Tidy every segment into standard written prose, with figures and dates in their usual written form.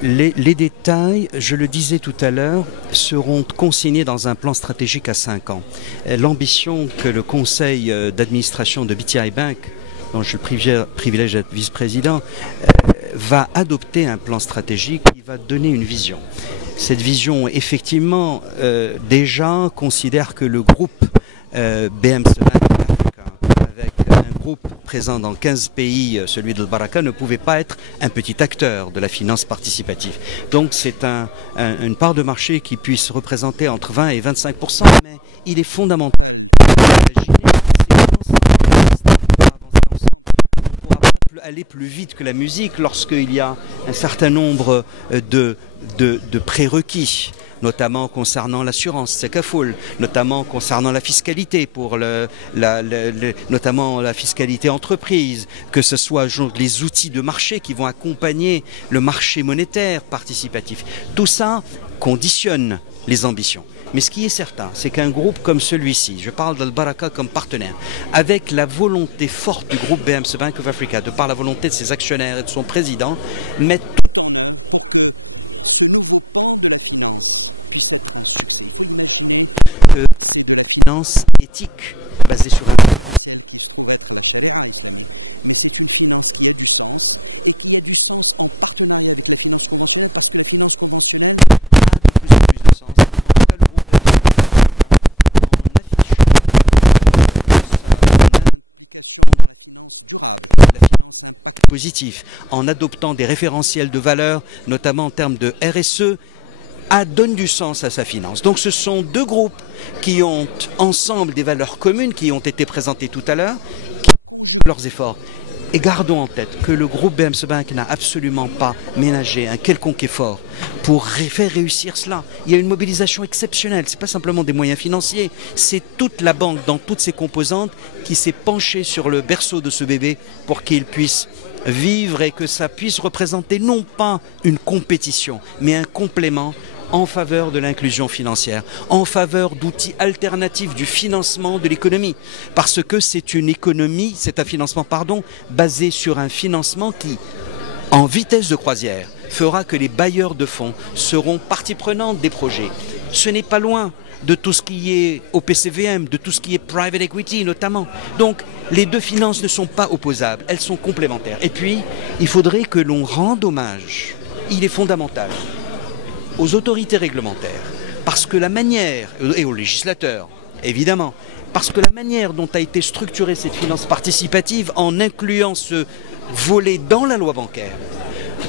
Les détails, je le disais tout à l'heure, seront consignés dans un plan stratégique à 5 ans. L'ambition que le conseil d'administration de BTI Bank, dont j'ai le privilège d'être vice-président, va adopter un plan stratégique qui va donner une vision. Cette vision, effectivement, déjà considère que le groupe BM avec un groupe présent dans 15 pays, celui de Baraka, ne pouvait pas être un petit acteur de la finance participative. Donc c'est une part de marché qui puisse représenter entre 20 et 25%, mais il est fondamental pour aller plus vite que la musique lorsqu'il y a un certain nombre de prérequis, notamment concernant l'assurance, Sekafoul, notamment concernant la fiscalité, notamment la fiscalité entreprise, que ce soit les outils de marché qui vont accompagner le marché monétaire participatif. Tout ça conditionne les ambitions. Mais ce qui est certain, c'est qu'un groupe comme celui-ci, je parle d'Al Baraka comme partenaire, avec la volonté forte du groupe BMC Bank of Africa, de par la volonté de ses actionnaires et de son président, met une finance éthique basée sur un positif, en adoptant des référentiels de valeur, notamment en termes de RSE, donne du sens à sa finance. Donc ce sont deux groupes qui ont ensemble des valeurs communes qui ont été présentées tout à l'heure, qui font leurs efforts. Et gardons en tête que le groupe BMC Bank n'a absolument pas ménagé un quelconque effort pour faire réussir cela. Il y a une mobilisation exceptionnelle. Ce n'est pas simplement des moyens financiers, c'est toute la banque dans toutes ses composantes qui s'est penchée sur le berceau de ce bébé pour qu'il puisse vivre et que ça puisse représenter non pas une compétition, mais un complément en faveur de l'inclusion financière, en faveur d'outils alternatifs du financement de l'économie. Parce que c'est une économie, c'est un financement, basé sur un financement qui, en vitesse de croisière, fera que les bailleurs de fonds seront partie prenante des projets. Ce n'est pas loin de tout ce qui est au PCVM, de tout ce qui est private equity notamment. Donc, les deux finances ne sont pas opposables, elles sont complémentaires. Et puis, il faudrait que l'on rende hommage, il est fondamental, aux autorités réglementaires, parce que la manière, et aux législateurs, évidemment, parce que la manière dont a été structurée cette finance participative, en incluant ce volet dans la loi bancaire,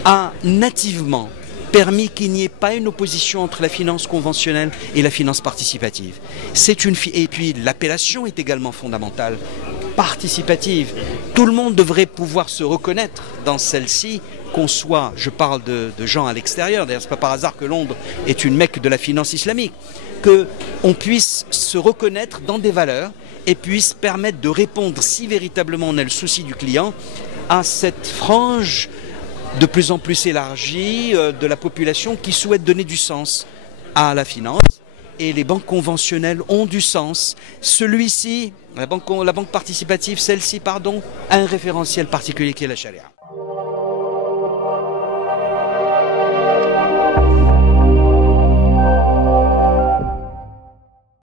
a nativement permis qu'il n'y ait pas une opposition entre la finance conventionnelle et la finance participative. Et puis l'appellation est également fondamentale, participative. Tout le monde devrait pouvoir se reconnaître dans celle-ci, qu'on soit, je parle de gens à l'extérieur, d'ailleurs ce n'est pas par hasard que Londres est une mecque de la finance islamique, qu'on puisse se reconnaître dans des valeurs et puisse permettre de répondre, si véritablement on a le souci du client, à cette frange de plus en plus élargie de la population qui souhaite donner du sens à la finance. Et les banques conventionnelles ont du sens. Celui-ci, la banque participative, celle-ci, a un référentiel particulier qui est la charia.